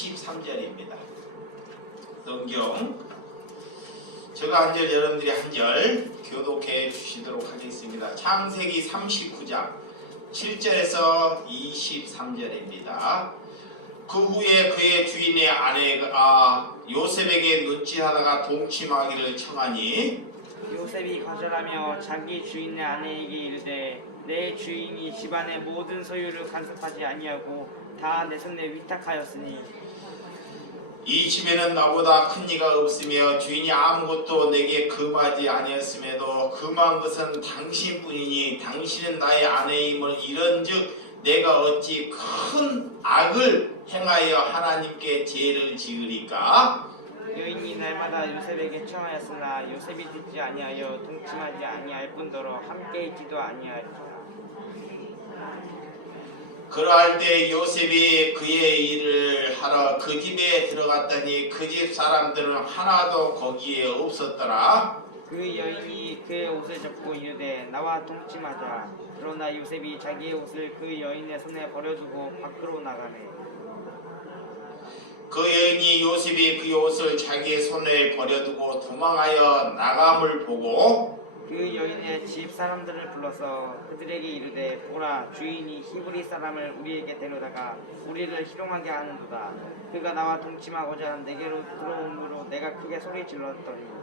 23절입니다. 성경 제가 한 절 여러분들이 한 절 교독해 주시도록 하겠습니다. 창세기 39장 7절에서 23절입니다. 그 후에 그의 주인의 아내가 요셉에게 눈짓하다가 동침하기를 청하니 요셉이 거절하며 자기 주인의 아내에게 이르되 내 주인이 집안의 모든 소유를 간섭하지 아니하고 다 내 손에 위탁하였으니 이 집에는 나보다 큰 이가 없으며 주인이 아무것도 내게 금하지 아니었음에도 금한 것은 당신뿐이니 당신은 나의 아내임을 이런즉 내가 어찌 큰 악을 행하여 하나님께 죄를 지으리까? 여인이 날마다 요셉에게 청하였으나 요셉이 듣지 아니하여 동침하지 아니할 뿐더러 함께 있지도 아니하리라. 그러할 때 요셉이 그의 일을 하러 그 집에 들어갔더니 그 집 사람들은 하나도 거기에 없었더라. 그 여인이 그의 옷을 접고 이르되 나와 동침하자. 그러나 요셉이 자기의 옷을 그 여인의 손에 버려두고 밖으로 나가매. 그 여인이 요셉이 그 옷을 자기의 손에 버려두고 도망하여 나감을 보고 그 여인의 집 사람들을 불러서 그들에게 이르되 보라 주인이 히브리 사람을 우리에게 데려다가 우리를 희롱하게 하는도다. 그가 나와 동침하고자 내게로 들어오므로 내가 크게 소리 질렀더니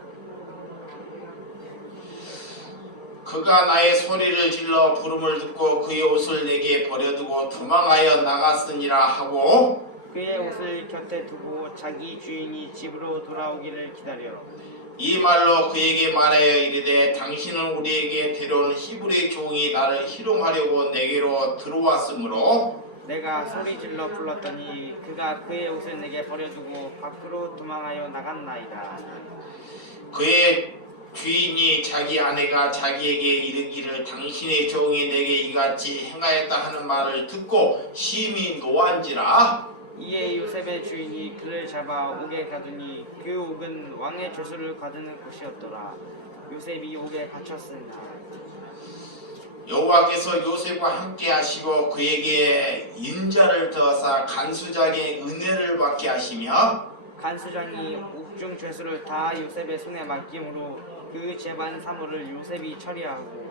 그가 나의 소리를 질러 부름을 듣고 그의 옷을 내게 버려두고 도망하여 나갔으니라 하고 그의 옷을 곁에 두고 자기 주인이 집으로 돌아오기를 기다려 이 말로 그에게 말하여 이르되 당신은 우리에게 데려온 히브리 종이 나를 희롱하려고 내게로 들어왔으므로 내가 소리 질러 불렀더니 그가 그의 옷을 내게 버려두고 밖으로 도망하여 나갔나이다. 그의 주인이 자기 아내가 자기에게 이르기를 당신의 종이 내게 이같이 행하였다 하는 말을 듣고 심히 노한지라. 이에 요셉의 주인이 그를 잡아 옥에 가두니 그 옥은 왕의 죄수를 가두는 곳이었더라. 요셉이 옥에 갇혔으나 여호와께서 요셉과 함께 하시고 그에게 인자를 더하사 간수장의 은혜를 받게 하시며 간수장이 옥중 죄수를 다 요셉의 손에 맡김으로 그 재반 사물을 요셉이 처리하고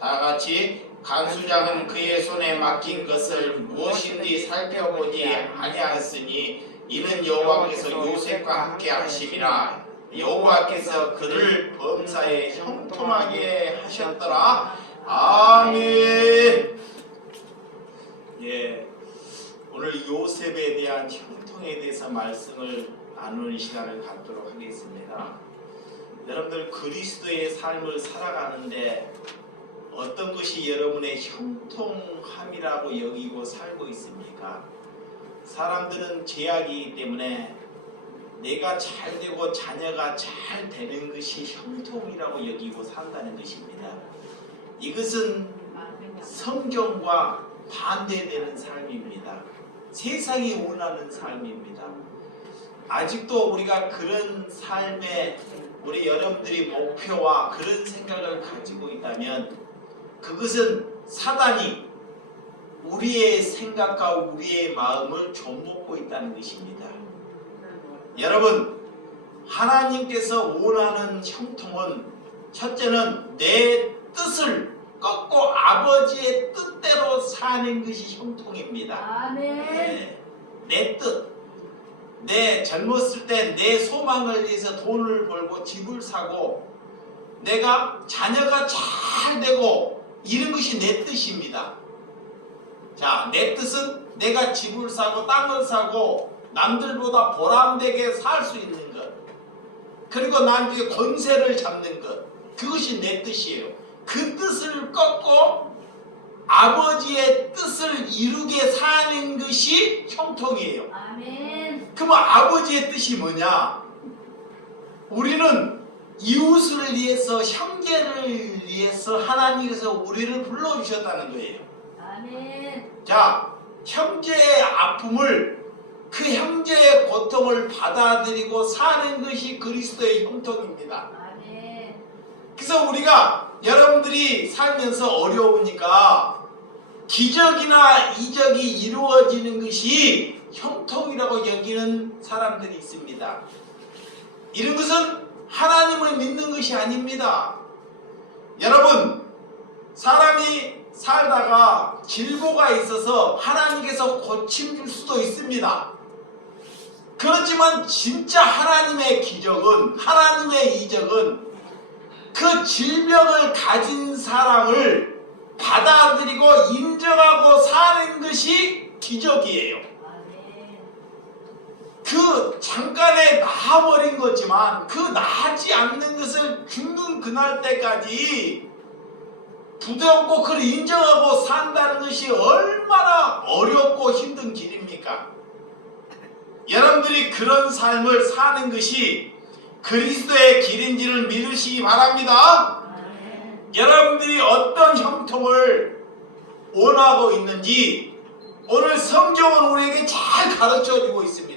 다같이 간수장은 그의 손에 맡긴 것을 무엇인지 살펴보지 아니하였으니 이는 여호와께서 요셉과 함께 하심이라. 여호와께서 그를 범사에 형통하게 하셨더라. 아멘. 예, 오늘 요셉에 대한 형통에 대해서 말씀을 나누는 시간을 갖도록 하겠습니다. 여러분들 그리스도의 삶을 살아가는데 어떤 것이 여러분의 형통함이라고 여기고 살고 있습니까? 사람들은 제약이기 때문에 내가 잘 되고 자녀가 잘 되는 것이 형통이라고 여기고 산다는 것입니다. 이것은 성경과 반대되는 삶입니다. 세상이 원하는 삶입니다. 아직도 우리가 그런 삶에 우리 여러분들이 목표와 그런 생각을 가지고 있다면 그것은 사단이 우리의 생각과 우리의 마음을 좀먹고 있다는 것입니다. 여러분, 하나님께서 원하는 형통은 첫째는 내 뜻을 꺾고 아버지의 뜻대로 사는 것이 형통입니다. 아멘. 내 뜻, 내 젊었을 때 내 소망을 위해서 돈을 벌고 집을 사고 내가 자녀가 잘 되고 이런 것이 내 뜻입니다. 자, 내 뜻은 내가 집을 사고 땅을 사고 남들보다 보람되게 살 수 있는 것, 그리고 나중에 권세를 잡는 것, 그것이 내 뜻이에요. 그 뜻을 꺾고 아버지의 뜻을 이루게 사는 것이 형통이에요. 아멘. 그러면 아버지의 뜻이 뭐냐? 우리는 이웃을 위해서, 형제를 위해서 하나님께서 우리를 불러주셨다는 거예요. 아멘. 자, 형제의 아픔을, 그 형제의 고통을 받아들이고 사는 것이 그리스도의 형통입니다. 아멘. 그래서 우리가 여러분들이 살면서 어려우니까 기적이나 이적이 이루어지는 것이 형통이라고 축복이라고 여기는 사람들이 있습니다. 이런 것은 하나님을 믿는 것이 아닙니다. 여러분, 사람이 살다가 질보가 있어서 하나님께서 고침 줄 수도 있습니다. 그렇지만 진짜 하나님의 기적은, 하나님의 이적은 그 질병을 가진 사람을 받아들이고 인정하고 사는 것이 기적이에요. 그 잠깐에 나아버린 거지만 그 나지 않는 것을 죽는 그날 때까지 부드럽고 그걸 인정하고 산다는 것이 얼마나 어렵고 힘든 길입니까? 여러분들이 그런 삶을 사는 것이 그리스도의 길인지를 믿으시기 바랍니다. 여러분들이 어떤 형통을 원하고 있는지 오늘 성경은 우리에게 잘 가르쳐주고 있습니다.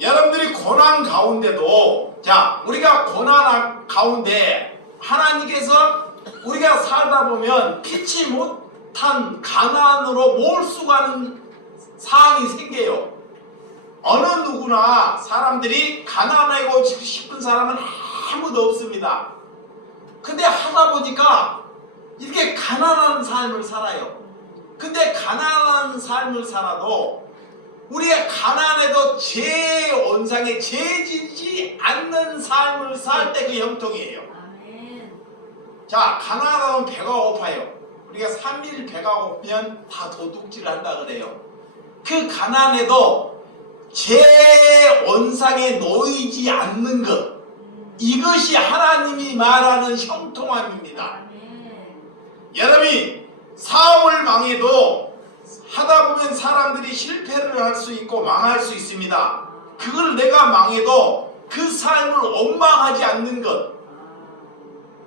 여러분들이 고난 가운데도, 자, 우리가 고난 가운데 하나님께서 우리가 살다 보면 피치 못한 가난으로 몰수가는 상황이 생겨요. 어느 누구나 사람들이 가난하고 싶은 사람은 아무도 없습니다. 근데 하다 보니까 이렇게 가난한 삶을 살아요. 근데 가난한 삶을 살아도 우리가 가난해도 죄 원상에 죄지지 않는 삶을 살 때 그 형통이에요. 자, 가난하면 배가 고파요. 우리가 3일 배가 고프면 다 도둑질 한다 그래요. 그 가난해도 제 원상에 놓이지 않는 것, 이것이 하나님이 말하는 형통함입니다. 여러분이 사업을 망해도 하다 보면 사람들이 실패를 할 수 있고 망할 수 있습니다. 그걸 내가 망해도 그 삶을 원망하지 않는 것.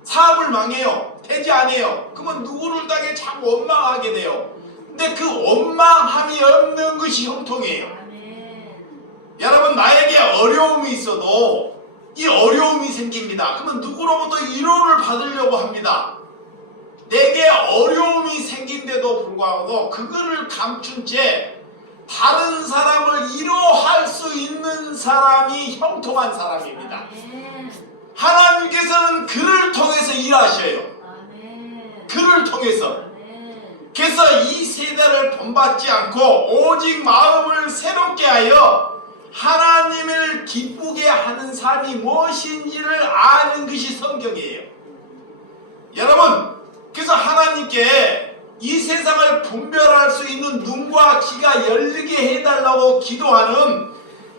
사업을 망해요. 되지 않아요. 그러면 누구를 당해 자꾸 원망하게 돼요. 근데 그 원망함이 없는 것이 형통이에요. 여러분, 나에게 어려움이 있어도 이 어려움이 생깁니다. 그러면 누구로부터 위로를 받으려고 합니다. 내게 어려움이 생긴데도 불구하고 그거를 감춘 채 다른 사람을 위로할 수 있는 사람이 형통한 사람입니다. 하나님께서는 그를 통해서 일하셔요. 그를 통해서. 그래서 이 세대를 본받지 않고 오직 마음을 새롭게 하여 하나님을 기쁘게 하는 삶이 무엇인지를 아는 것이 성경이에요. 여러분, 그래서 하나님께 이 세상을 분별할 수 있는 눈과 귀가 열리게 해달라고 기도하는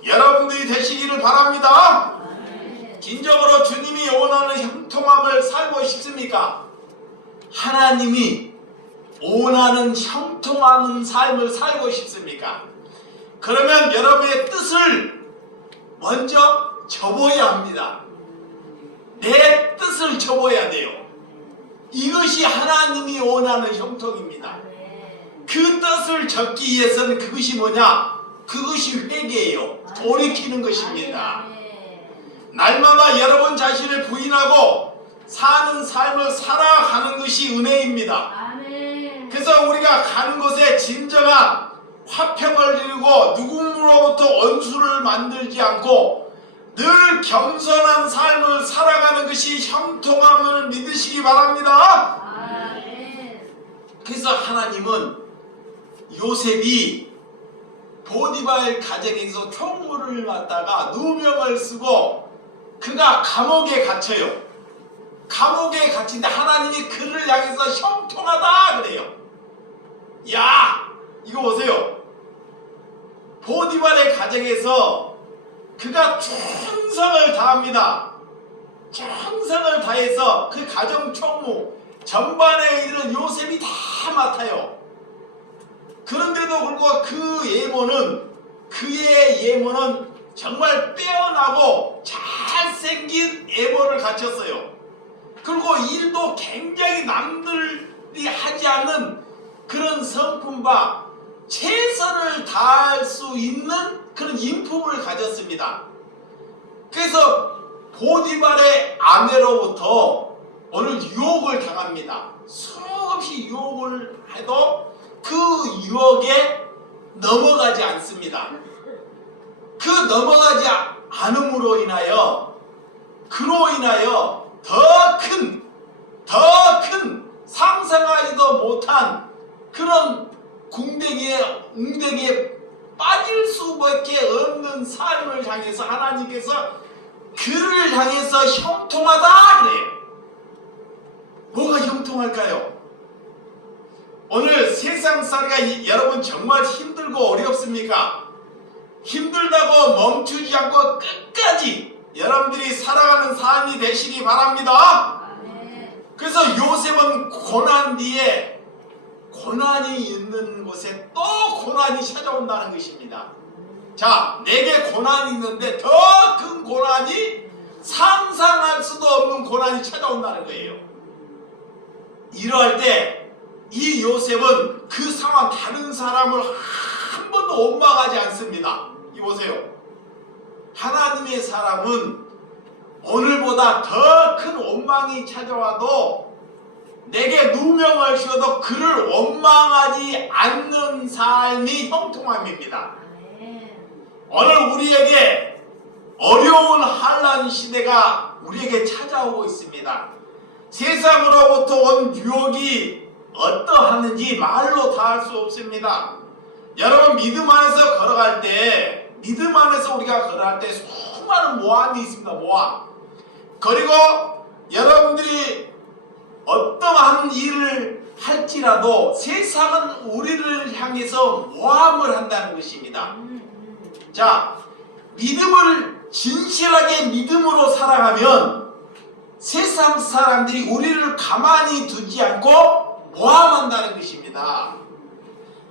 여러분들이 되시기를 바랍니다. 진정으로 주님이 원하는 형통함을 살고 싶습니까? 하나님이 원하는 형통하는 삶을 살고 싶습니까? 그러면 여러분의 뜻을 먼저 접어야 합니다. 내 뜻을 접어야 돼요. 이것이 하나님이 원하는 형통입니다. 그 뜻을 접기 위해서는 그것이 뭐냐? 그것이 회개예요. 돌이키는 것입니다. 날마다 여러분 자신을 부인하고 사는 삶을 살아가는 것이 은혜입니다. 그래서 우리가 가는 곳에 진정한 화평을 이루고 누구로부터 원수를 만들지 않고 늘 겸손한 삶을 살아가는 것이 형통함을 믿으시기 바랍니다. 그래서 하나님은 요셉이 보디발 가정에서 총무를 맡다가 누명을 쓰고 그가 감옥에 갇혀요. 감옥에 갇힌데 하나님이 그를 향해서 형통하다 그래요. 야, 이거 보세요. 보디발의 가정에서 그가 충성을 다합니다. 충성을 다해서 그 가정 총무 전반의 일은 요셉이 다 맡아요. 그런데도 불구하고 그의 예모는 정말 빼어나고 잘생긴 예모를 갖췄어요. 그리고 일도 굉장히 남들이 하지 않는 그런 성품과 최선을 다할 수 있는 그런 인품을 가졌습니다. 그래서 보디발의 아내로부터 오늘 유혹을 당합니다. 수없이 유혹을 해도 그 유혹에 넘어가지 않습니다. 그 넘어가지 않음으로 인하여 그로 인하여 더 큰 상상하지도 못한 그런 웅덩이에 빠질 수밖에 없는 삶을 향해서 하나님께서 그를 향해서 형통하다 그래요. 뭐가 형통할까요? 오늘 세상 살기가 여러분 정말 힘들고 어렵습니까? 힘들다고 멈추지 않고 끝까지 여러분들이 살아가는 삶이 되시기 바랍니다. 아멘. 그래서 요셉은 고난 뒤에 고난이 있는 곳에 또 고난이 찾아온다는 것입니다. 자, 내게 고난이 있는데 더 큰 고난이 상상할 수도 없는 고난이 찾아온다는 거예요. 이러할 때 이 요셉은 그 상황 다른 사람을 한 번도 원망하지 않습니다. 이 보세요. 하나님의 사람은 오늘보다 더 큰 원망이 찾아와도 내게 누명을 씌워도 그를 원망하지 않는 삶이 형통함입니다. 아멘. 오늘 우리에게 어려운 환난 시대가 우리에게 찾아오고 있습니다. 세상으로부터 온 유혹이 어떠하는지 말로 다 할 수 없습니다. 여러분 믿음 안에서 걸어갈 때 믿음 안에서 우리가 걸어갈 때 수많은 모함이 있습니다. 모함. 그리고 여러분들이 어떠한 일을 할지라도 세상은 우리를 향해서 모함을 한다는 것입니다. 자, 믿음을 진실하게 믿음으로 살아가면 세상 사람들이 우리를 가만히 두지 않고 모함한다는 것입니다.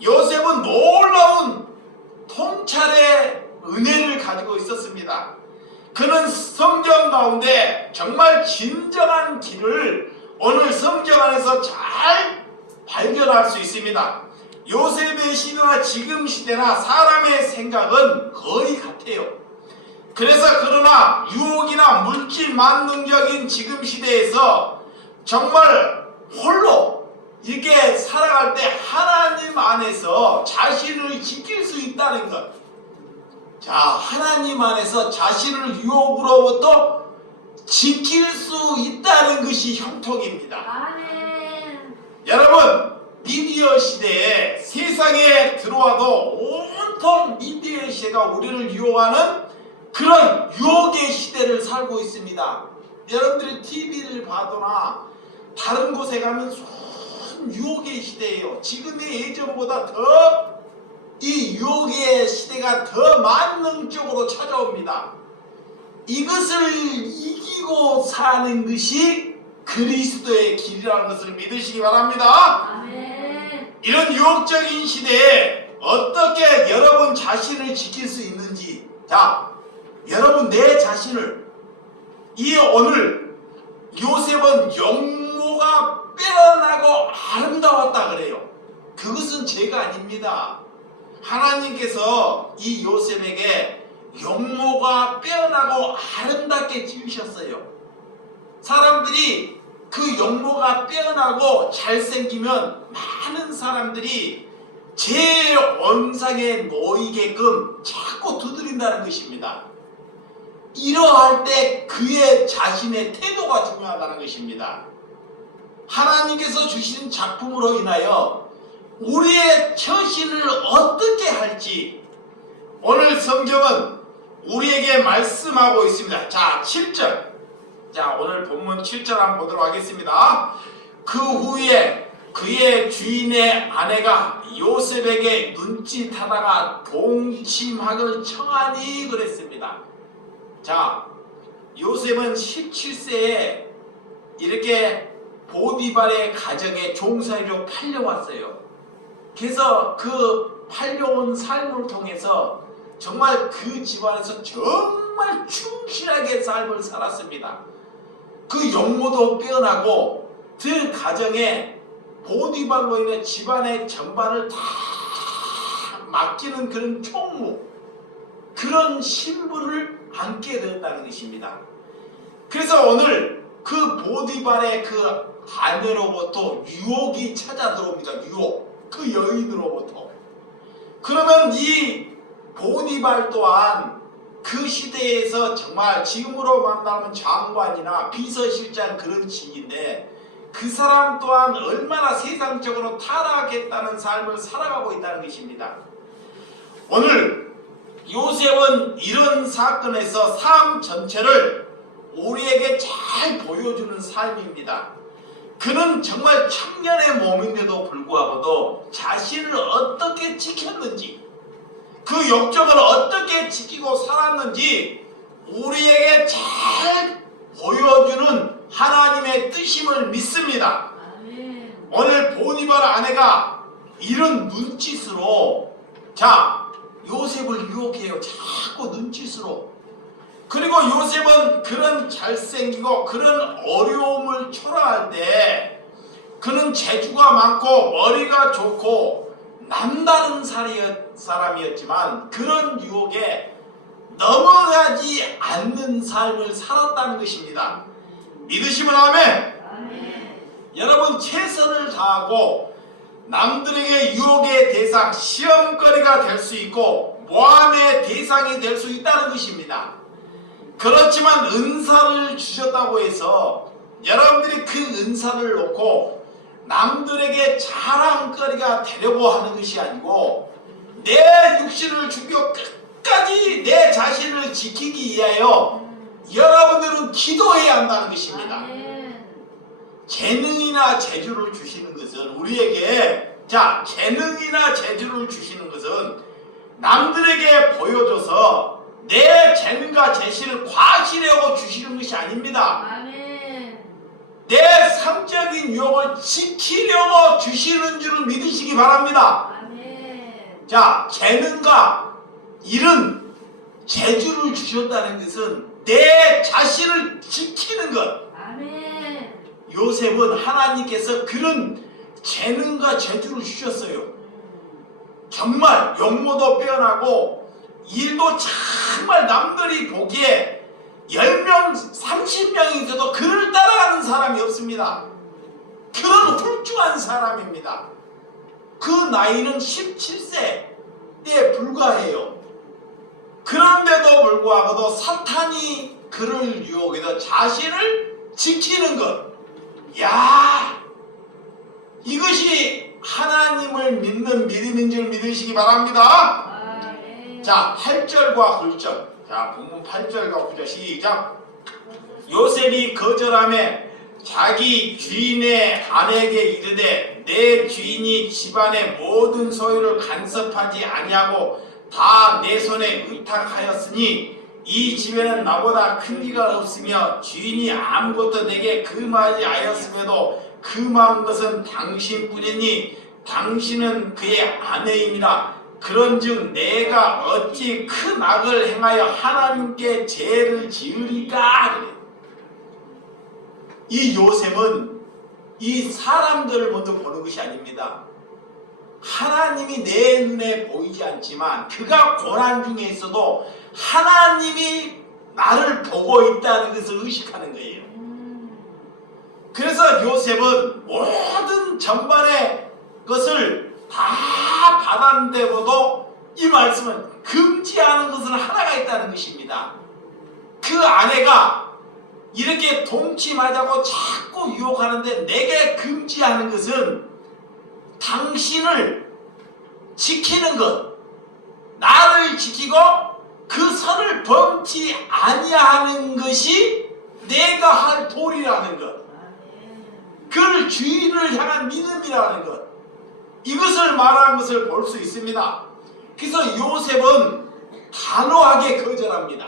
요셉은 놀라운 통찰의 은혜를 가지고 있었습니다. 그는 성경 가운데 정말 진정한 길을 오늘 성경 안에서 잘 발견할 수 있습니다. 요셉의 시대나 지금 시대나 사람의 생각은 거의 같아요. 그래서 그러나 유혹이나 물질 만능적인 지금 시대에서 정말 홀로 이렇게 살아갈 때 하나님 안에서 자신을 지킬 수 있다는 것. 자, 하나님 안에서 자신을 유혹으로부터 지킬 수 있다는 것이 형통입니다. 아멘. 여러분, 미디어 시대에 세상에 들어와도 온통 미디어 시대가 우리를 유혹하는 그런 유혹의 시대를 살고 있습니다. 여러분들이 TV를 봐도나 다른 곳에 가면 무슨 유혹의 시대예요. 지금의 예전보다 더 이 유혹의 시대가 더 만능적으로 찾아옵니다. 이것을 이기고 사는 것이 그리스도의 길이라는 것을 믿으시기 바랍니다. 아멘. 이런 유혹적인 시대에 어떻게 여러분 자신을 지킬 수 있는지, 자, 여러분 내 자신을 오늘 요셉은 용모가 빼어나고 아름다웠다 그래요. 그것은 제가 아닙니다. 하나님께서 이 요셉에게 용모가 빼어나고 아름답게 지으셨어요. 사람들이 그 용모가 빼어나고 잘생기면 많은 사람들이 제 원상에 놓이게끔 자꾸 두드린다는 것입니다. 이러할 때 그의 자신의 태도가 중요하다는 것입니다. 하나님께서 주신 작품으로 인하여 우리의 처신을 어떻게 할지 오늘 성경은 우리에게 말씀하고 있습니다. 자, 7절. 자, 오늘 본문 7절 한번 보도록 하겠습니다. 그 후에 그의 주인의 아내가 요셉에게 눈짓하다가 동침하기를 청하니 그랬습니다. 자, 요셉은 17세에 이렇게 보디발의 가정에 종살이로 팔려왔어요. 그래서 그 팔려온 삶을 통해서 정말 그 집안에서 정말 충실하게 삶을 살았습니다. 그 용모도 빼어나고 그 가정에 보디발로 인해 집안의 전반을 다 맡기는 그런 총무, 그런 신분을 안게 되었다는 것입니다. 그래서 오늘 그 보디발의 그 아내로부터 유혹이 찾아 들어옵니다. 유혹. 그 여인으로부터. 그러면 이 보디발 또한 그 시대에서 정말 지금으로 만나면 장관이나 비서실장 그런 직인데 그 사람 또한 얼마나 세상적으로 타락했다는 삶을 살아가고 있다는 것입니다. 오늘 요셉은 이런 사건에서 삶 전체를 우리에게 잘 보여주는 삶입니다. 그는 정말 청년의 몸인데도 불구하고도 자신을 어떻게 지켰는지, 그 욕정을 어떻게 지키고 살았는지 우리에게 잘 보여주는 하나님의 뜻임을 믿습니다. 아멘. 오늘 보디발 아내가 이런 눈짓으로 요셉을 유혹해요. 자꾸 눈짓으로. 그리고 요셉은 그런 잘생기고 그런 어려움을 초라할 때 그는 재주가 많고 머리가 좋고 남다른 사람이었지만 그런 유혹에 넘어가지 않는 삶을 살았다는 것입니다. 믿으시면 아멘. 아멘. 여러분, 최선을 다하고 남들에게 유혹의 대상, 시험거리가 될 수 있고 모함의 대상이 될 수 있다는 것입니다. 그렇지만 은사를 주셨다고 해서 여러분들이 그 은사를 놓고 남들에게 자랑거리가 되려고 하는 것이 아니고 내 육신을 죽여 끝까지 내 자신을 지키기 위하여 여러분들은 기도해야 한다는 것입니다. 아멘. 재능이나 재주를 주시는 것은 우리에게 재능이나 재주를 주시는 것은 남들에게 보여줘서 내 재능과 재신을 과시려고 주시는 것이 아닙니다. 아멘. 내 성적인 유혹을 지키려고 주시는 줄을 믿으시기 바랍니다. 아멘. 재능과 이런 재주를 주셨다는 것은 내 자신을 지키는 것. 아멘. 요셉은 하나님께서 그런 재능과 재주를 주셨어요. 정말 용모도 빼어나고 일도 정말 남들이 보기에 10명, 30명이 있어도 그를 따라가는 사람이 없습니다. 그런 훌륭한 사람입니다. 그 나이는 17세에 불과해요. 그런데도 불구하고도 사탄이 그를 유혹해서 자신을 지키는 것. 이것이 하나님을 믿는 믿음인 줄 믿으시기 바랍니다. 아멘. 8절과 9절. 본문 8절과 9절 시작. 요셉이 거절하며 자기 주인의 아내에게 이르되 내 주인이 집안의 모든 소유를 간섭하지 아니하고 다 내 손에 의탁하였으니 이 집에는 나보다 큰 이가 없으며 주인이 아무것도 내게 금하지 하였음에도 금한 것은 당신뿐이니 당신은 그의 아내임이라. 그런즉 내가 어찌 큰 악을 행하여 하나님께 죄를 지으리까. 이 요셉은 이 사람들을 먼저 보는 것이 아닙니다. 하나님이 내 눈에 보이지 않지만 그가 고난 중에 있어도 하나님이 나를 보고 있다는 것을 의식하는 거예요. 그래서 요셉은 모든 전반의 것을 다 받았는데도 이 말씀은 금지하는 것은 하나가 있다는 것입니다. 그 아내가 이렇게 동침하자고 자꾸 유혹하는데 내게 금지하는 것은 당신을 지키는 것, 나를 지키고 그 선을 범치 아니하는 것이 내가 할 도리라는 것, 그 주인을 향한 믿음이라는 것, 이것을 말하는 것을 볼 수 있습니다. 그래서 요셉은 단호하게 거절합니다.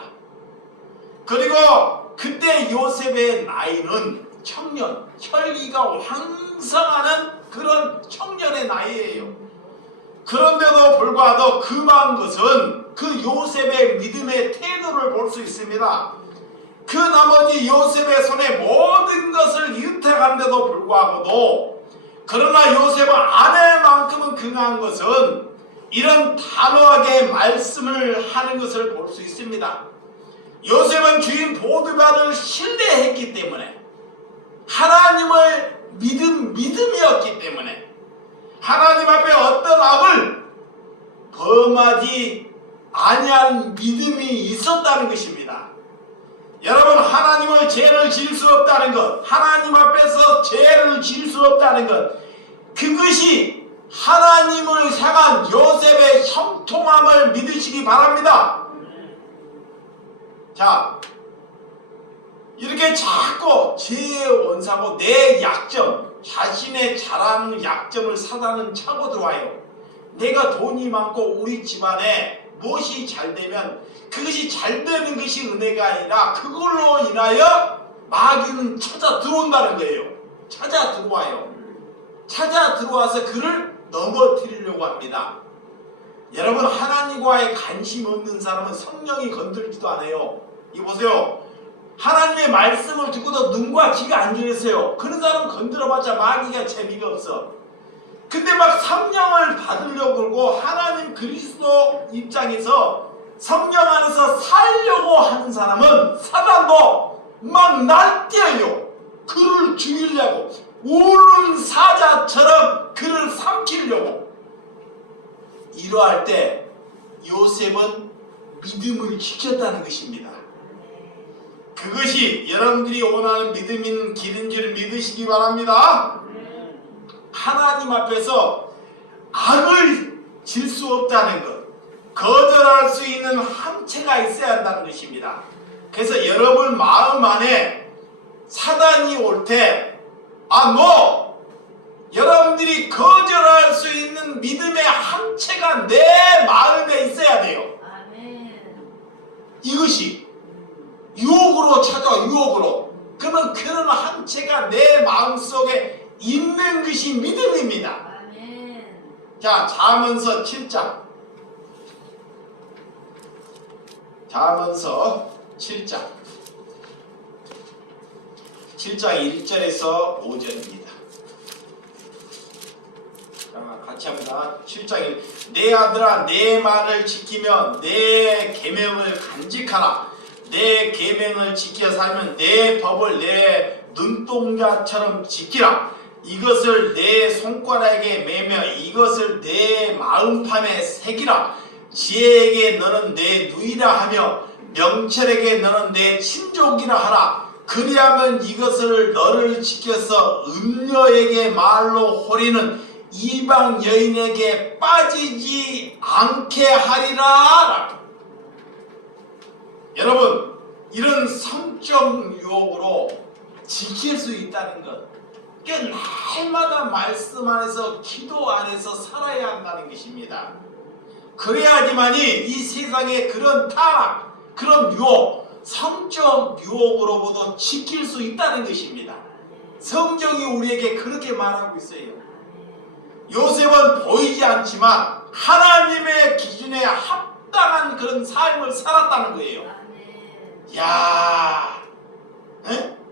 그리고 그때 요셉의 나이는 청년, 혈기가 왕성하는 그런 청년의 나이예요. 그런데도 불구하고 금한 것은 그 요셉의 믿음의 태도를 볼 수 있습니다. 그 나머지 요셉의 손에 모든 것을 의탁한데도 불구하고도 그러나 요셉은 아내만큼은 강한 것은 이런 단호하게 말씀을 하는 것을 볼 수 있습니다. 요셉은 주인 보디발을 신뢰했기 때문에 하나님을 믿음이었기 때문에 하나님 앞에 어떤 악을 범하지 아니한 믿음이 있었다는 것입니다. 여러분, 하나님을 죄를 지을 수 없다는 것, 하나님 앞에서 죄를 지을 수 없다는 것, 그것이 하나님을 향한 요셉의 형통함을 믿으시기 바랍니다. 자, 이렇게 자꾸 제 원사고 내 약점, 자신의 잘하는 약점을 사단은 차고 들어와요. 내가 돈이 많고 우리 집안에 무엇이 잘 되면 그것이 잘 되는 것이 은혜가 아니라 그걸로 인하여 마귀는 찾아 들어온다는 거예요. 찾아 들어와요. 찾아 들어와서 그를 넘어뜨리려고 합니다. 여러분, 하나님과의 관심 없는 사람은 성령이 건들지도 않아요. 이 보세요. 하나님의 말씀을 듣고도 눈과 귀가 안 열렸어요. 그런 사람은 건드려봤자 마귀가 재미가 없어. 근데 막 성령을 받으려고 그러고 하나님 그리스도 입장에서 성령 안에서 살려고 하는 사람은 사단도 막 날뛰어요. 그를 죽이려고, 우는 사자처럼 그를 삼키려고. 이러할 때 요셉은 믿음을 지켰다는 것입니다. 그것이 여러분들이 원하는 믿음 있는 길인 줄 믿으시기 바랍니다. 하나님 앞에서 악을 질 수 없다는 것, 거절할 수 있는 함체가 있어야 한다는 것입니다. 그래서 여러분 마음 안에 사단이 올 때 여러분들이 거절할 수 있는 믿음의 함체가 내 마음에 있어야 돼요. 이것이 유혹으로 찾아와, 유혹으로. 그러면 그런 함체가 내 마음속에 있는 것이 믿음입니다. 자, 잠언서 7장. 잠언서 7장. 7장 1절에서 5절입니다. 자, 같이 합니다. 7장 1. 내 아들아, 내 말을 지키며 내 계명을 간직하라. 내 계명을 지켜 살면 내 법을 내 눈동자처럼 지키라. 이것을 내 손가락에 매며 이것을 내 마음판에 새기라. 지혜에게 너는 내 누이라 하며 명철에게 너는 내 친족이라 하라. 그리하면 이것을 너를 지켜서 음녀에게 말로 호리는 이방 여인에게 빠지지 않게 하리라. 여러분, 이런 성적 유혹으로 지킬 수 있다는 것, 그러니까 날마다 말씀 안에서 기도 안에서 살아야 한다는 것입니다. 그래야지만이 이 세상에 그런 타락, 그런 유혹, 성적 유혹으로부터 지킬 수 있다는 것입니다. 성경이 우리에게 그렇게 말하고 있어요. 요셉은 보이지 않지만 하나님의 기준에 합당한 그런 삶을 살았다는 거예요. 야,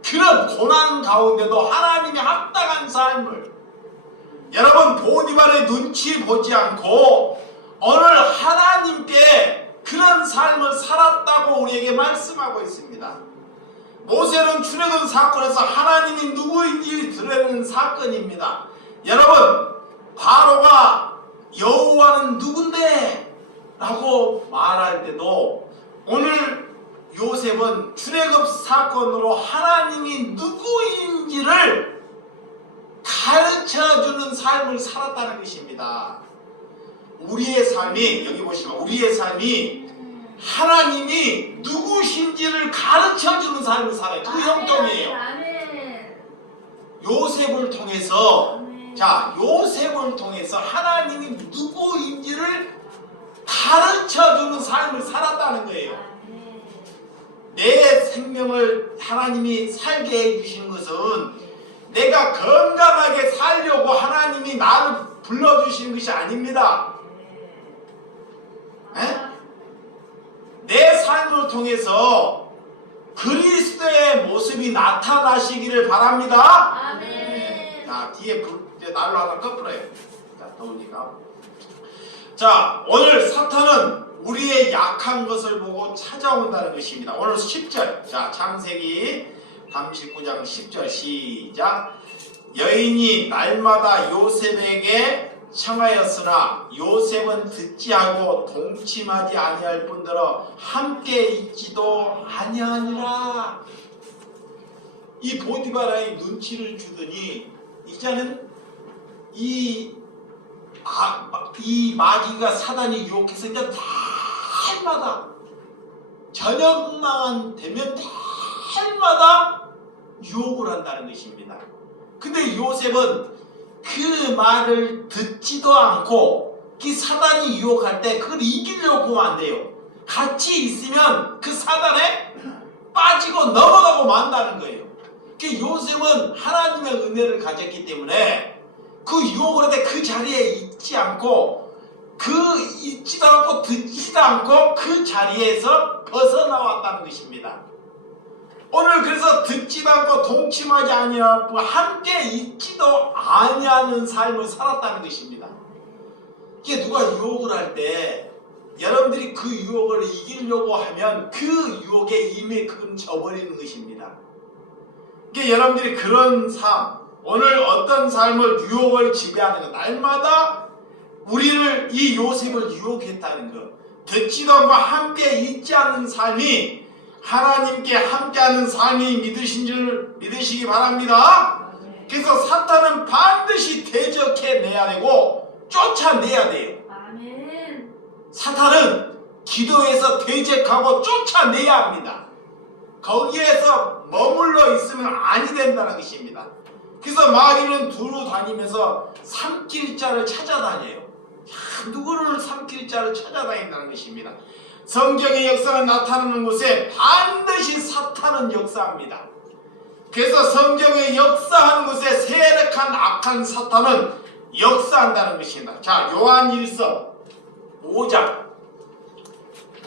그런 고난 가운데도 하나님의 합당한 삶을, 여러분 보디발의 눈치 보지 않고 오늘 하나님께 그런 삶을 살았다고 우리에게 말씀하고 있습니다. 모세는 출애굽 사건에서 하나님이 누구인지 드러내는 사건입니다. 여러분, 바로가 여호와는 누군데? 라고 말할 때도 오늘 요셉은 출애굽 사건으로 하나님이 누구인지를 가르쳐주는 삶을 살았다는 것입니다. 우리의 삶이, 여기 보시면 우리의 삶이 하나님이 누구신지를 가르쳐주는 삶을 살아요. 그 형통이에요. 요셉을 통해서, 자, 요셉을 통해서 하나님이 누구인지를 가르쳐주는 삶을 살았다는 거예요. 내 생명을 하나님이 살게 해주시는 것은 내가 건강하게 살려고 하나님이 나를 불러주시는 것이 아닙니다. 내 삶을 통해서 그리스도의 모습이 나타나시기를 바랍니다. 아멘. 자, 뒤에 날로 하나 꺼풀어요. 자, 더우니까. 자, 오늘 사탄은 우리의 약한 것을 보고 찾아온다는 것입니다. 오늘 10절. 자, 창세기 39장 10절 시작. 여인이 날마다 요셉에게 청하였으나 요셉은 듣지 하고 동침하지 아니할 뿐더러 함께 있지도 아니하니라. 이 보디바라의 눈치를 주더니 이제는 이 마귀가 사단이 유혹해서 이제 달마다 저녁만 되면 달마다 유혹을 한다는 것입니다. 근데 요셉은 그 말을 듣지도 않고 그 사단이 유혹할 때 그걸 이기려고 하면 안 돼요. 같이 있으면 그 사단에 빠지고 넘어가고 만다는 거예요. 그 요셉은 하나님의 은혜를 가졌기 때문에 그 유혹을 할 때 그 자리에 있지 않고 있지도 않고 듣지도 않고 그 자리에서 벗어나왔다는 것입니다. 오늘 그래서 듣지도 않고 동침하지 아니하고 함께 있지도 아니하는 삶을 살았다는 것입니다. 이게 누가 유혹을 할 때 여러분들이 그 유혹을 이기려고 하면 그 유혹에 이미 그건 져버리는 것입니다. 이게 여러분들이 그런 삶, 오늘 어떤 삶을 유혹을 지배하는 것, 날마다 우리를 이 요셉을 유혹했다는 것, 듣지도 않고 함께 있지 않는 삶이 하나님께 함께하는 삶이 믿으시기 바랍니다. 그래서 사탄은 반드시 대적해내야 되고 쫓아내야 돼요. 아멘. 사탄은 기도에서 대적하고 쫓아내야 합니다. 거기에서 머물러 있으면 아니 된다는 것입니다. 그래서 마귀는 두루 다니면서 삼킬 자를 찾아다녀요. 누구를 삼킬 자를 찾아다닌다는 것입니다. 성경의 역사가 나타나는 곳에 반드시 사탄은 역사합니다. 그래서 성경의 역사하는 곳에 세력한 악한 사탄은 역사한다는 것입니다. 자, 요한일서 5장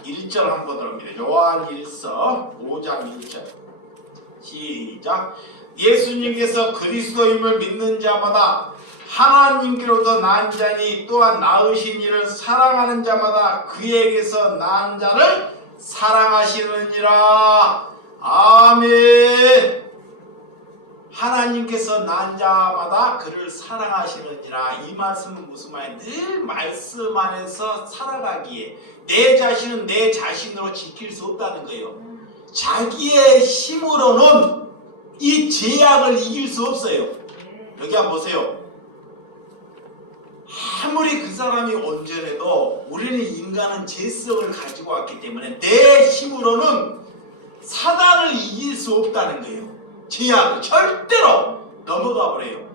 1절 한번 들어봅니다. 요한일서 5장 1절 시작. 예수님께서 그리스도임을 믿는 자마다 하나님께로부터 난 자니 또한 낳으신 이를 사랑하는 자마다 그에게서 난 자를 사랑하시느니라. 아멘. 하나님께서 난 자마다 그를 사랑하시느니라. 이 말씀은 무슨 말이에요? 늘 말씀 안에서 살아가기에 내 자신은 내 자신으로 지킬 수 없다는 거예요. 자기의 힘으로는 이 죄악을 이길 수 없어요. 여기 한번 보세요. 아무리 그 사람이 온전해도 우리는 인간은 죄성을 가지고 왔기 때문에 내 힘으로는 사단을 이길 수 없다는 거예요. 죄악을 절대로 넘어가 버려요.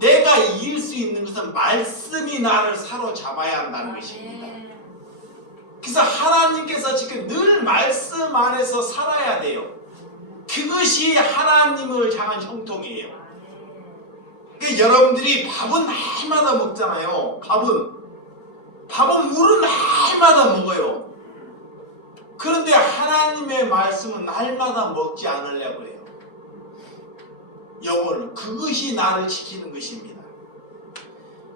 내가 이길 수 있는 것은 말씀이 나를 사로잡아야 한다는 것입니다. 그래서 하나님께서 지금 늘 말씀 안에서 살아야 돼요. 그것이 하나님을 향한 형통이에요. 그러니까 여러분들이 밥은 날마다 먹잖아요. 밥은 물은 날마다 먹어요. 그런데 하나님의 말씀은 날마다 먹지 않으려고 해요. 영혼은 그것이 나를 지키는 것입니다.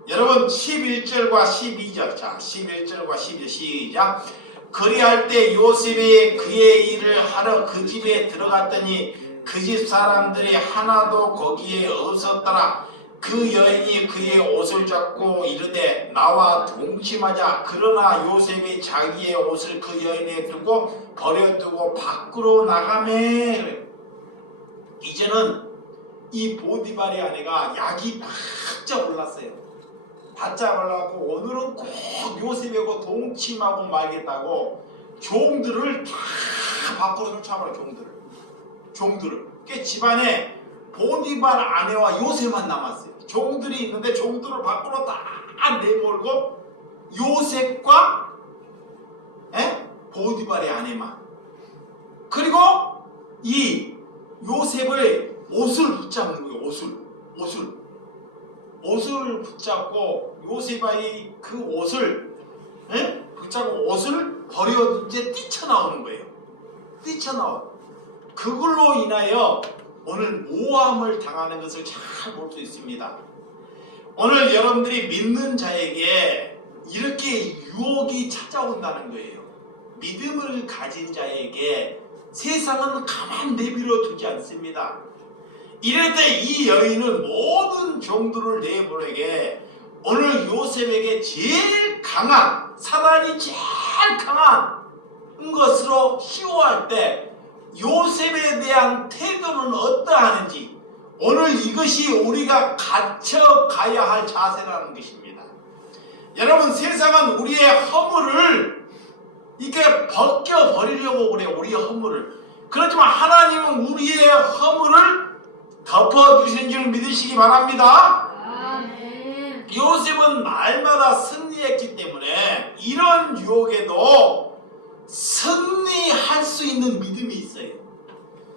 여러분 11절과 12절 자 11절과 12절 시작. 그리할 때 요셉이 그의 일을 하러 그 집에 들어갔더니 그 집 사람들이 하나도 거기에 없었더라. 그 여인이 그의 옷을 잡고 이르되 나와 동침하자. 그러나 요셉이 자기의 옷을 그 여인에 두고 버려두고 밖으로 나가매. 이제는 이 보디발의 아내가 약이 바짝 올랐어요. 바짝 올라고 오늘은 꼭 요셉하고 동침하고 말겠다고 종들을 다 밖으로 쫓아버려. 종들을. 그 집안에 보디발 아내와 요셉만 남았어요. 종들이 있는데 종들을 밖으로 다 내몰고 요셉과 보디발의 아내만. 그리고 이 요셉의 옷을 붙잡는 거예요. 옷을 붙잡고 요셉이 그 옷을 붙잡고 옷을 버려 이제 뛰쳐나오는 거예요. 그걸로 인하여 오늘 모함을 당하는 것을 잘 볼 수 있습니다. 오늘 여러분들이 믿는 자에게 이렇게 유혹이 찾아온다는 거예요. 믿음을 가진 자에게 세상은 가만 내버려 두지 않습니다. 이럴 때 이 여인은 모든 종들을 내보내게 오늘 요셉에게 제일 강한, 사단이 제일 강한 것으로 희호할 때 요셉에 대한 태도는 어떠하는지, 오늘 이것이 우리가 갖춰가야 할 자세라는 것입니다. 여러분, 세상은 우리의 허물을 이렇게 벗겨버리려고 그래요. 우리의 허물을. 그렇지만 하나님은 우리의 허물을 덮어주신 줄 믿으시기 바랍니다. 아멘. 요셉은 날마다 승리했기 때문에 이런 유혹에도 승리할 수 있는 믿음이 있어요.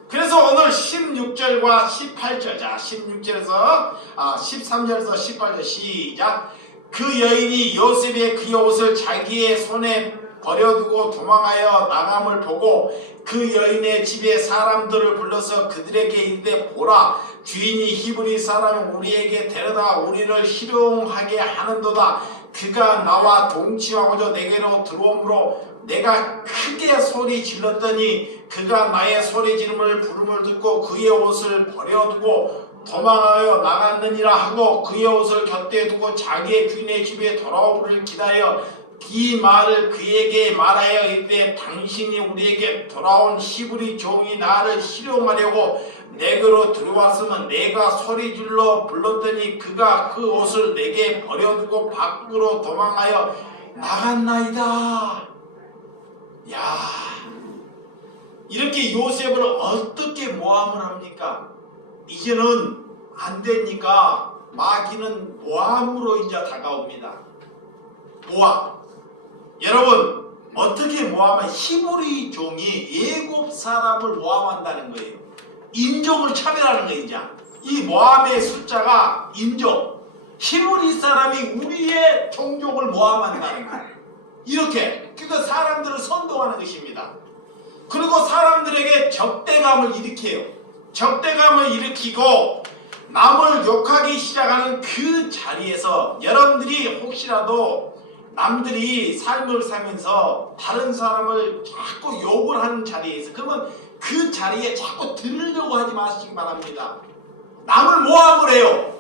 그래서 오늘 16절과 18절, 자 16절에서 13절에서 18절 시작. 그 여인이 요셉의 그의 옷을 자기의 손에 버려두고 도망하여 나감을 보고 그 여인의 집에 사람들을 불러서 그들에게 이르되, 보라, 주인이 히브리 사람 우리에게 데려다 우리를 희롱하게 하는도다. 그가 나와 동침하고자 내게로 들어오므로 내가 크게 소리 질렀더니 그가 나의 소리 지름을 부름을 듣고 그의 옷을 버려두고 도망하여 나갔느니라 하고 그의 옷을 곁에 두고 자기의 주인의 집에 돌아오기를 기다려 이 말을 그에게 말하여 이르되, 당신이 우리에게 돌아온 히브리 종이 나를 희롱하려고 내게로 들어왔으면 내가 소리질러 불렀더니 그가 그 옷을 내게 버려두고 밖으로 도망하여 나갔나이다. 야, 이렇게 요셉을 어떻게 모함을 합니까? 이제는 안 되니까 마귀는 모함으로 이제 다가옵니다. 모함. 여러분, 어떻게 모함하면 히브리 종이 애굽 사람을 모함한다는 거예요. 인종을 차별하는 거예요. 이제 이 모함의 숫자가 인종, 히브리 사람이 우리의 종족을 모함한다는 거예요. 이렇게 그러니까 사람들을 선동하는 것입니다. 그리고 사람들에게 적대감을 일으켜요. 적대감을 일으키고 남을 욕하기 시작하는 그 자리에서 여러분들이 혹시라도 남들이 삶을 살면서 다른 사람을 자꾸 욕을 하는 자리에서, 그러면 그 자리에 자꾸 들으려고 하지 마시기 바랍니다. 남을 모함을 해요.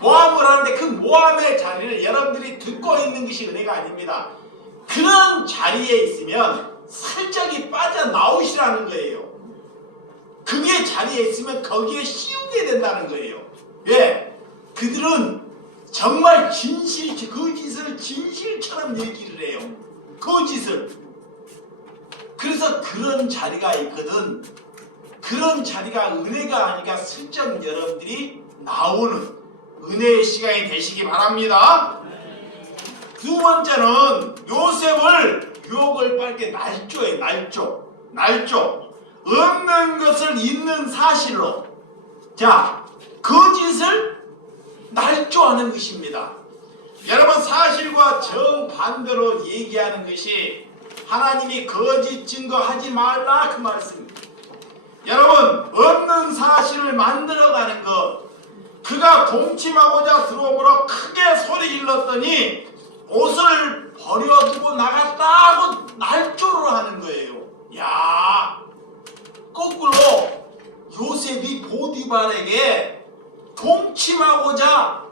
모함을 하는데 그 모함의 자리를 여러분들이 듣고 있는 것이 은혜가 아닙니다. 그런 자리에 있으면 살짝이 빠져나오시라는 거예요. 그게 자리에 있으면 거기에 씌우게 된다는 거예요. 왜? 그들은 정말 거짓을 진실처럼 얘기를 해요. 거짓을. 그래서 그런 자리가 있거든. 그런 자리가 은혜가 아니라 슬쩍 여러분들이 나오는 은혜의 시간이 되시기 바랍니다. 두 번째는 요셉을 유혹을 빨게 날조해. 날조. 없는 것을 있는 사실로, 자, 거짓을 날조하는 것입니다. 여러분, 사실과 정반대로 얘기하는 것이 하나님이 거짓 증거하지 말라 그 말씀입니다. 여러분, 없는 사실을 만들어가는 것, 그가 동침하고자 들어오므로 크게 소리 질렀더니 옷을 버려두고 나갔다고 날조를 하는 거예요. 야, 거꾸로 요셉이 보디발에게 동침하고자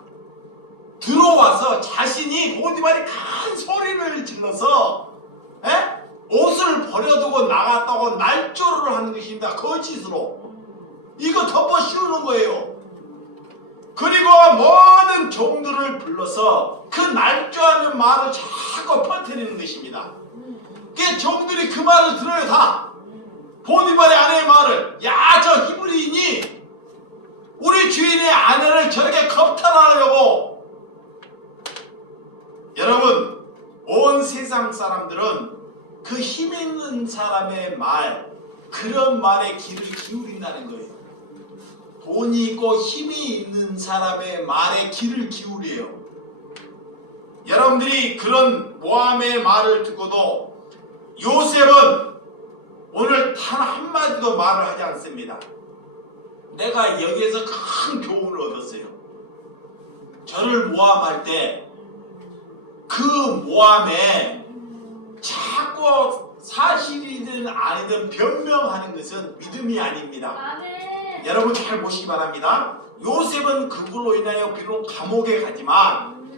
들어와서 자신이 보디발이 큰 소리를 질러서 옷을 버려두고 나갔다고 날조를 하는 것입니다. 거짓으로. 이거 덮어 씌우는 거예요. 그리고 모든 종들을 불러서 그 날조하는 말을 자꾸 퍼뜨리는 것입니다. 그 종들이 그 말을 들어요. 다 보디발의 아내의 말을, 야, 저 히브리인이 우리 주인의 아내를 저렇게 겁탈하려고. 여러분, 온 세상 사람들은 그 힘 있는 사람의 말, 그런 말에 귀를 기울인다는 거예요. 돈이 있고 힘이 있는 사람의 말에 귀를 기울여요. 여러분들이 그런 모함의 말을 듣고도 요셉은 오늘 단 한마디도 말을 하지 않습니다. 내가 여기에서 큰 교훈을 얻었어요. 저를 모함할 때 그 모함에 자꾸 사실이든 아니든 변명하는 것은 믿음이 아닙니다. 아멘. 여러분 잘 보시기 바랍니다. 요셉은 그걸로 인하여 비록 감옥에 가지만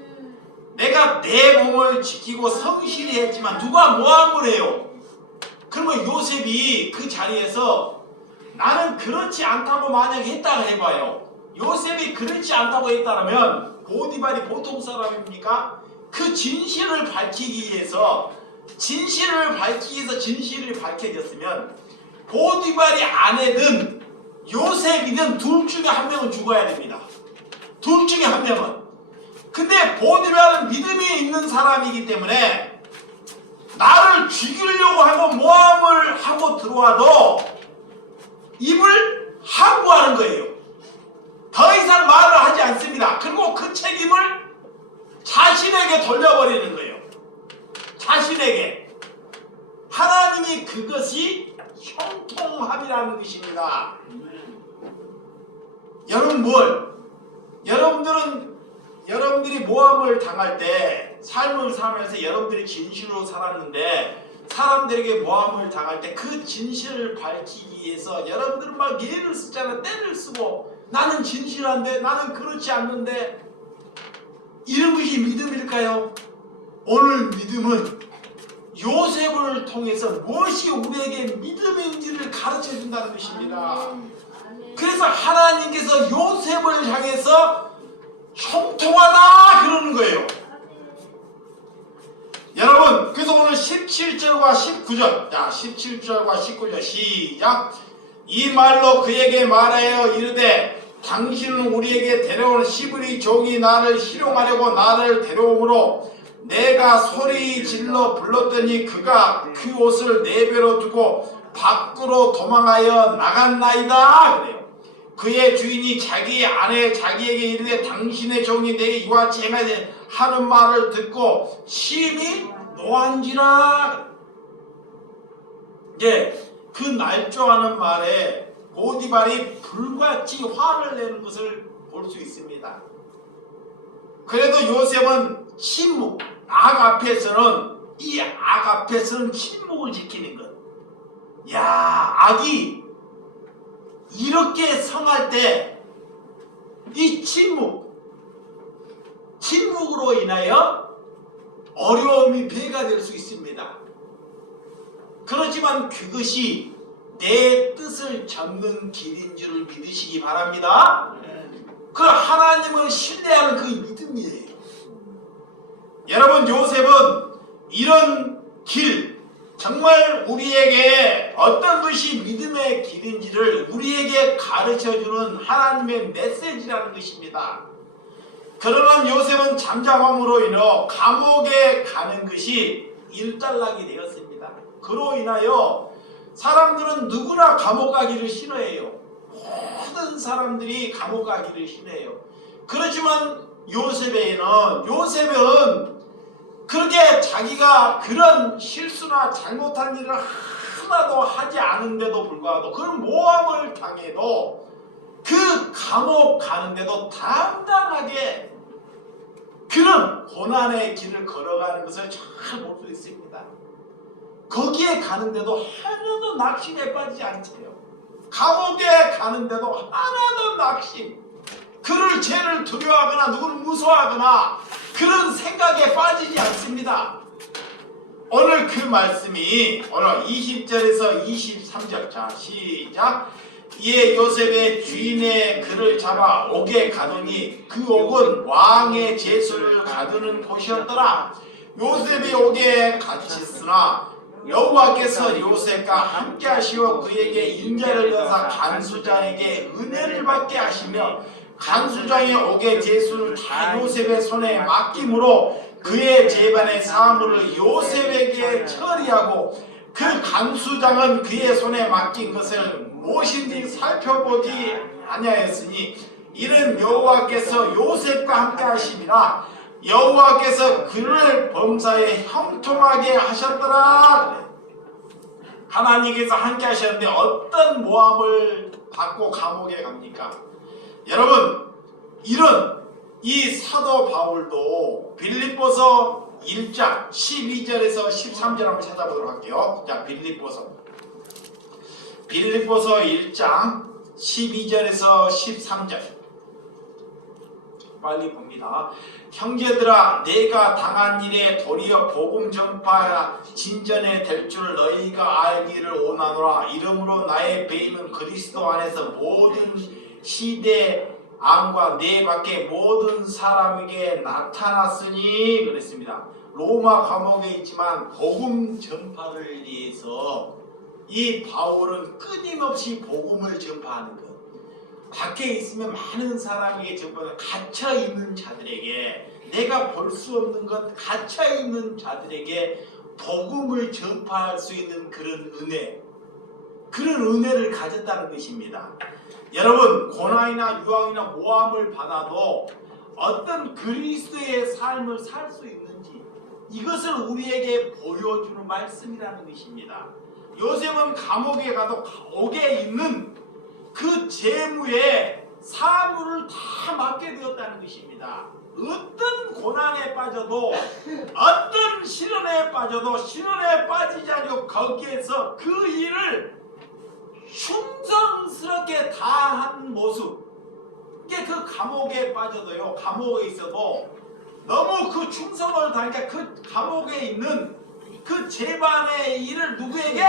내가 내 몸을 지키고 성실히 했지만 누가 모함을 해요? 그러면 요셉이 그 자리에서 나는 그렇지 않다고 만약에 했다고 해봐요. 요셉이 그렇지 않다고 했다면 보디발이 보통 사람입니까? 그 진실을 밝히기 위해서 진실이 밝혀졌으면 보디발이 아내든 요셉이든 둘 중에 한 명은 죽어야 됩니다. 둘 중에 한 명은. 근데 보디발은 믿음이 있는 사람이기 때문에 나를 죽이려고 하고 모함을 하고 들어와도 입을 항구하는 거예요. 더 이상 말을 하지 않습니다. 그리고 그 책임을 자신에게 돌려버리는 거예요. 자신에게. 하나님이 그것이 형통함이라는 것입니다. 여러분들이 모함을 당할 때 삶을 살면서 여러분들이 진실로 살았는데 사람들에게 모함을 당할 때 그 진실을 밝히기 위해서 여러분들은 막 예를 쓰잖아요. 때를 쓰고 나는 진실한데 나는 그렇지 않는데 이런 것이 믿음일까요? 오늘 믿음은 요셉을 통해서 무엇이 우리에게 믿음인지를 가르쳐 준다는 것입니다. 그래서 하나님께서 요셉을 향해서 형통하다 그러는 거예요. 여러분, 그래서 오늘 17절과 19절, 자 17절과 19절 시작. 이 말로 그에게 말하여 이르되 당신은 우리에게 데려온 시브리 종이 나를 희롱하려고 나를 데려오므로 내가 소리 질러 불렀더니 그가 그 옷을 내버려 두고 밖으로 도망하여 나갔나이다 그래요. 그의 주인이 자기 아내 자기에게 이르되 당신의 종이 내게 이와 같이 행하되 하는 말을 듣고 심히 노한지라. 그 날조하는 말에 보디발이 불같이 화를 내는 것을 볼 수 있습니다. 그래도 요셉은 침묵, 악 앞에서는 침묵을 지키는 것. 야, 악이 이렇게 성할 때 이 침묵으로 인하여 어려움이 배가 될 수 있습니다. 그렇지만 그것이 내 뜻을 잡는 길인 줄을 믿으시기 바랍니다. 그 하나님을 신뢰하는 그 믿음이에요. 여러분, 요셉은 이런 길, 정말 우리에게 어떤 것이 믿음의 길인지를 우리에게 가르쳐주는 하나님의 메시지라는 것입니다. 그러나 요셉은 잠잠함으로 인해 감옥에 가는 것이 일단락이 되었습니다. 그로 인하여 사람들은 누구나 감옥 가기를 싫어해요. 모든 사람들이 감옥 가기를 싫어해요. 그렇지만 요셉은 그렇게 자기가 그런 실수나 잘못한 일을 하나도 하지 않은데도 불구하고 그런 모함을 당해도 그 감옥 가는데도 당당하게 그런 고난의 길을 걸어가는 것을 잘 볼 수 있습니다. 거기에 가는데도 하나도 낙심에 빠지지 않대요. 감옥에 가는데도 하나도 낙심, 그를 죄를 두려워하거나 누구를 무서워하거나 그런 생각에 빠지지 않습니다. 오늘 그 말씀이 오늘 20절에서 23절, 자 시작. 이에 요셉의 주인의 그를 잡아 옥에 가더니 그 옥은 왕의 제수를 가두는 곳이었더라. 요셉이 옥에 갇혔으나 여호와께서 요셉과 함께 하시어 그에게 인자를 여사 간수장에게 은혜를 받게 하시며 간수장의 옥의 제수를 다 요셉의 손에 맡김으로 그의 제반의 사물을 요셉에게 처리하고 그 간수장은 그의 손에 맡긴 것을 무엇인지 살펴보지 아니하였으니 이는 여호와께서 요셉과 함께 하심이라. 여호와께서 그를 범사에 형통하게 하셨더라. 하나님께서 함께 하셨는데 어떤 모함을 받고 감옥에 갑니까? 여러분, 이런 이 사도 바울도 빌립보서 1장 12절에서 13절 한번 찾아보도록 할게요. 자, 빌립보서 1장 12절에서 13절. 빨리 봅니다. 형제들아 내가 당한 일에 도리어 복음 전파 진전에 될 줄 너희가 알기를 원하노라. 이러므로 나의 배임은 그리스도 안에서 모든 시대 안과 내 밖에 모든 사람에게 나타났으니 그랬습니다. 로마 감옥에 있지만 복음 전파를 위해서 이 바울은 끊임없이 복음을 전파하는 것. 밖에 있으면 많은 사람에게 전파하는 갇혀있는 자들에게 내가 볼 수 없는 것 갇혀있는 자들에게 복음을 전파할 수 있는 그런 은혜 그런 은혜를 가졌다는 것입니다. 여러분 고난이나 유황이나 모함을 받아도 어떤 그리스도의 삶을 살 수 있는지 이것을 우리에게 보여주는 말씀이라는 것입니다. 요셉은 감옥에 가도 옥에 있는 그 재무에 사물을 다 맡게 되었다는 것입니다. 어떤 고난에 빠져도 어떤 시련에 빠져도 시련에 빠지지 않고 거기에서 그 일을 충성스럽게 다한 모습 이게 그 감옥에 빠져도요 감옥에 있어도 너무 그 충성을 다하니까 그 감옥에 있는 그 재반의 일을 누구에게?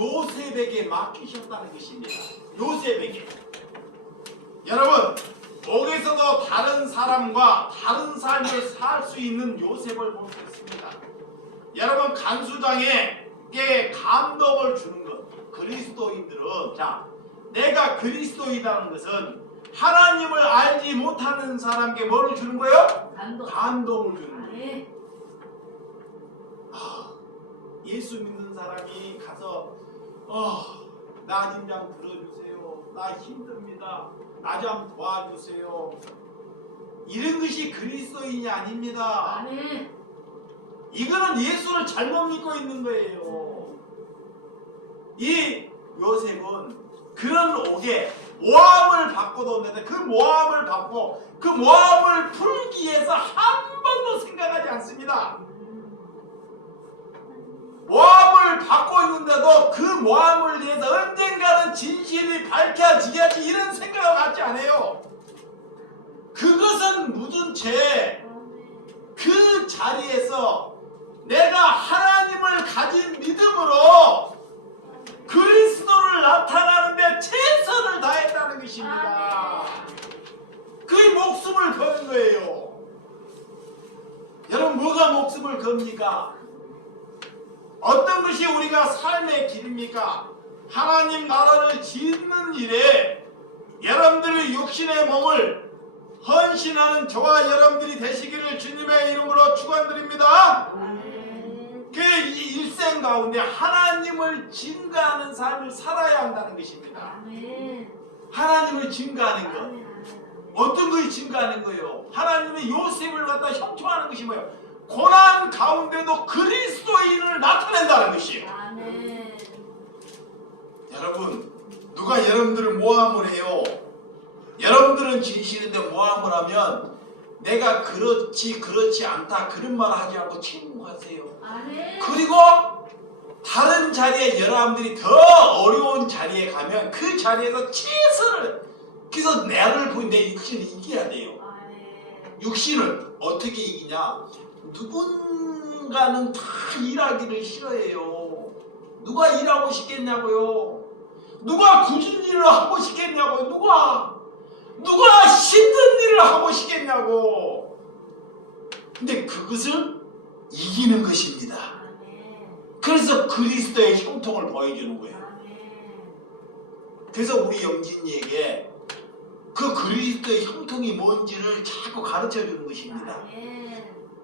요셉에게 맡기셨다는 것입니다. 요셉에게. 여러분 옥에서도 다른 사람과 다른 삶을 살 수 있는 요셉을 볼 수 있습니다. 여러분 간수장에게 감동을 주는 것 그리스도인들은 자 내가 그리스도이다는 것은 하나님을 알지 못하는 사람에게 뭐를 주는 거예요? 감동을 주는 거예요. 예수 믿는 사람이 가서 나 좀 들어주세요. 나 힘듭니다. 나 좀 도와주세요. 이런 것이 그리스도인이 아닙니다. 이거는 예수를 잘못 믿고 있는 거예요. 이 요셉은 그런 옥에 모함을 받고도 오는데 그 모함을 받고 그 모함을 풀기 위해서 한 번도 생각하지 않습니다. 모함을 받고 있는데도 그 모함을 위해서 언젠가는 진실이 밝혀지겠지 이런 생각을 갖지 않아요. 그것은 묻은 채 그 자리에서 내가 하나님을 가진 믿음으로 그리스도를 나타나는데 최선을 다했다는 것입니다. 그의 목숨을 거는 거예요. 여러분 뭐가 목숨을 겁니까? 어떤 것이 우리가 삶의 길입니까? 하나님 나라를 짓는 일에 여러분들의 육신의 몸을 헌신하는 저와 여러분들이 되시기를 주님의 이름으로 축원드립니다. 그 일생 가운데 하나님을 증거하는 삶을 살아야 한다는 것입니다. 하나님을 증거하는 것. 어떤 것이 증거하는 거예요? 하나님의 요셉을 갖다 형통하는 것이 뭐예요? 고난 가운데도 그리스도인을 나타낸다는 것이에요. 여러분 누가 여러분들을 모함을 해요? 여러분들은 진실인데 모함을 하면 내가 그렇지 않다 그런 말 하지 않고 침묵하세요. 그리고 다른 자리에 여러분들이 더 어려운 자리에 가면 그 자리에서 최선을 그래서 나를 보니 내 육신을 이겨야 돼요. 육신을 어떻게 이기냐? 누군가는 다 일하기를 싫어해요. 누가 일하고 싶겠냐고요? 누가 굳은 일을 하고 싶겠냐고요? 누가 힘든 일을 하고 싶겠냐고. 근데 그것을 이기는 것입니다. 그래서 그리스도의 형통을 보여주는 거예요. 그래서 우리 영진이에게 그 그리스도의 형통이 뭔지를 자꾸 가르쳐 주는 것입니다.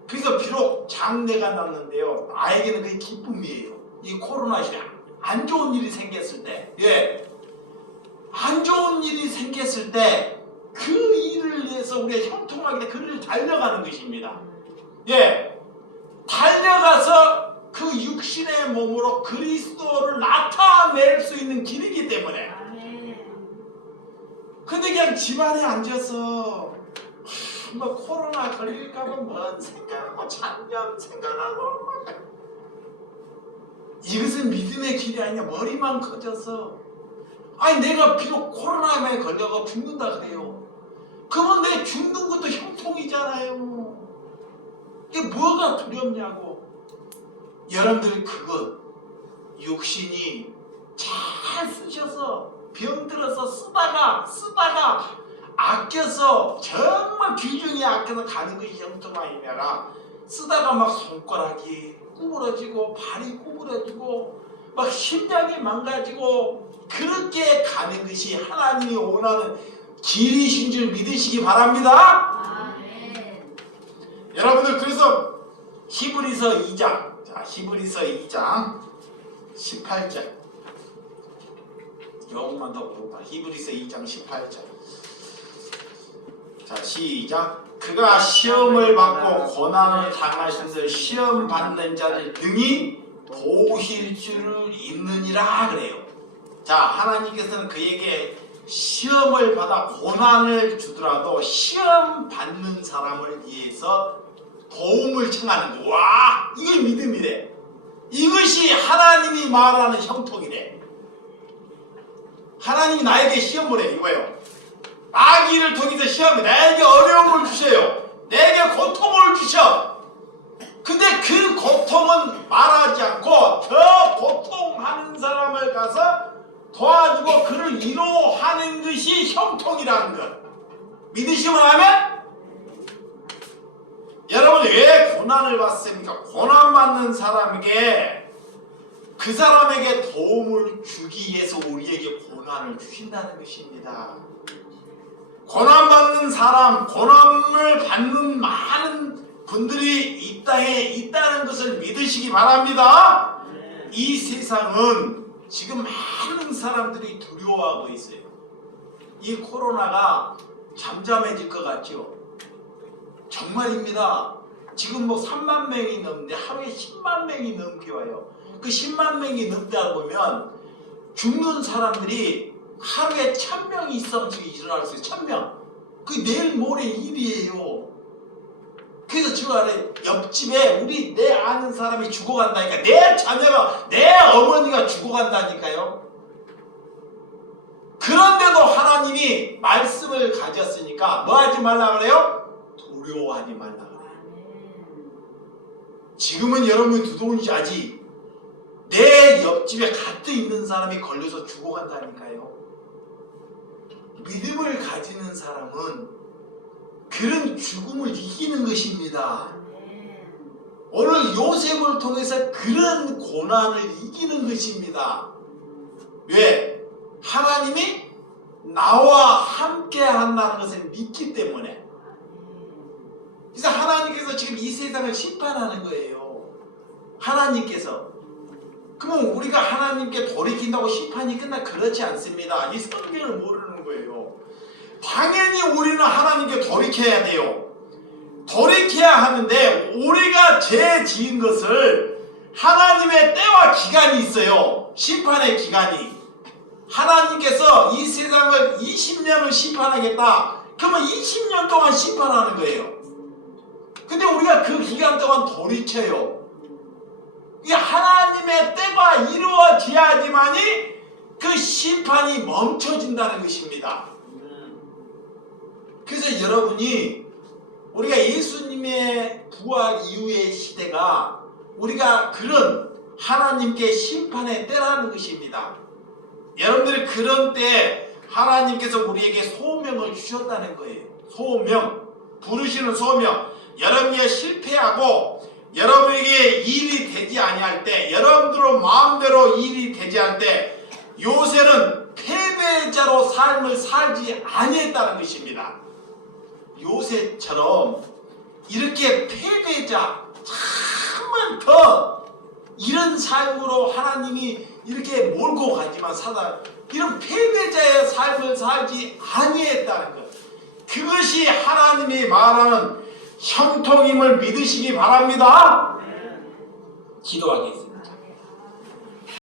그래서 비록 장례가 났는데요, 나에게는 그게 기쁨이에요. 이 코로나 시대 안 좋은 일이 생겼을 때, 안 좋은 일이 생겼을 때 그 일을 위해서 우리가 형통하기 위해 그 일을 달려가는 것입니다. 달려가서 그 육신의 몸으로 그리스도를 나타낼 수 있는 길이기 때문에. 근데 그냥 집안에 앉아서 뭐 코로나 걸릴까봐 뭔 생각하고 잔념 생각하고 이것은 믿음의 길이 아니냐. 머리만 커져서 아니 내가 비록 코로나에 걸려가 죽는다 그래요. 그러면 내 죽는 것도 형통이잖아요. 이게 뭐가 두렵냐고. 여러분들 그것 육신이 잘 쓰셔서 병들어서 쓰다가 아껴서 정말 귀중히 아껴서 가는 것이 형통 아니냐라. 쓰다가 막 손가락이 구부러지고 발이 구부러지고 막 심장이 망가지고 그렇게 가는 것이 하나님이 원하는 길이신 줄 믿으시기 바랍니다. 아멘. 여러분들 그래서 히브리서 2장, 자 히브리서 2장 18절 조금만 더 볼까. 히브리서 2장 18절. 자 시작. 그가 시험을 받고 고난을 당하신들 시험 받는 자를 등이 도우실 줄을 있느니라 그래요. 자 하나님께서는 그에게 시험을 받아 고난을 주더라도 시험 받는 사람을 위해서 도움을 청하는 거. 와 이게 믿음이래. 이것이 하나님이 말하는 형통이래. 하나님이 나에게 시험을 해 이거예요. 아기를 통해서 시험이 나에게 어려움을 주셔요. 내게 고통을 주셔. 근데 그 고통은 말하지 않고 더 고통하는 사람을 가서 도와주고 그를 위로하는 것이 형통이라는 것. 믿으시면 하면 여러분 왜 고난을 받습니까? 고난받는 사람에게 그 사람에게 도움을 주기 위해서 우리에게 고난을 주신다는 것입니다. 고난받는 사람, 고난을 받는 많은 분들이 이 땅에 있다는 것을 믿으시기 바랍니다. 이 세상은 지금 많은 사람들이 두려워하고 있어요. 이 코로나가 잠잠해질 것 같죠? 정말입니다. 지금 뭐 3만 명이 넘는데 하루에 10만 명이 넘게 와요. 그 10만 명이 넘다 보면 죽는 사람들이 하루에 1000명이 있으면서 일어날 수 있어요. 1000명. 그게 내일 모레 일이에요. 그래서 저 안에 옆집에 내 아는 사람이 죽어간다니까. 내 자녀가, 내 어머니가 죽어간다니까요. 그런데도 하나님이 말씀을 가졌으니까 뭐 하지 말라 그래요? 두려워하지 말라 그래요. 지금은 여러분이 두려운지 아지. 내 옆집에 갓도 있는 사람이 걸려서 죽어간다니까요. 믿음을 가지는 사람은 그런 죽음을 이기는 것입니다. 오늘 요셉을 통해서 그런 고난을 이기는 것입니다. 왜? 하나님이 나와 함께 한다는 것을 믿기 때문에. 그래서 하나님께서 지금 이 세상을 심판하는 거예요. 하나님께서. 그러면 우리가 하나님께 돌이킨다고 심판이 끝나? 그렇지 않습니다. 이 성경을 모르는 거예요. 당연히 우리는 하나님께 돌이켜야 돼요. 돌이켜야 하는데 우리가 죄 지은 것을 하나님의 때와 기간이 있어요. 심판의 기간이. 하나님께서 이 세상을 20년을 심판하겠다. 그러면 20년 동안 심판하는 거예요. 근데 우리가 그 기간 동안 돌이켜요. 이 하나님의 때가 이루어져야지만이 그 심판이 멈춰진다는 것입니다. 그래서 여러분이 우리가 예수님의 부활 이후의 시대가 우리가 그런 하나님께 심판의 때라는 것입니다. 여러분들이 그런 때 하나님께서 우리에게 소명을 주셨다는 거예요. 소명, 부르시는 소명. 여러분이 실패하고 여러분에게 일이 되지 아니할 때, 여러분들의 마음대로 일이 되지 않을 때 요새는 패배자로 삶을 살지 아니했다는 것입니다. 요새처럼 이렇게 패배자, 정말 더 이런 삶으로 하나님이 이렇게 몰고 가지만 사다 이런 패배자의 삶을 살지 아니했다는 것. 그것이 하나님이 말하는 형통임을 믿으시기 바랍니다. 기도하겠습니다.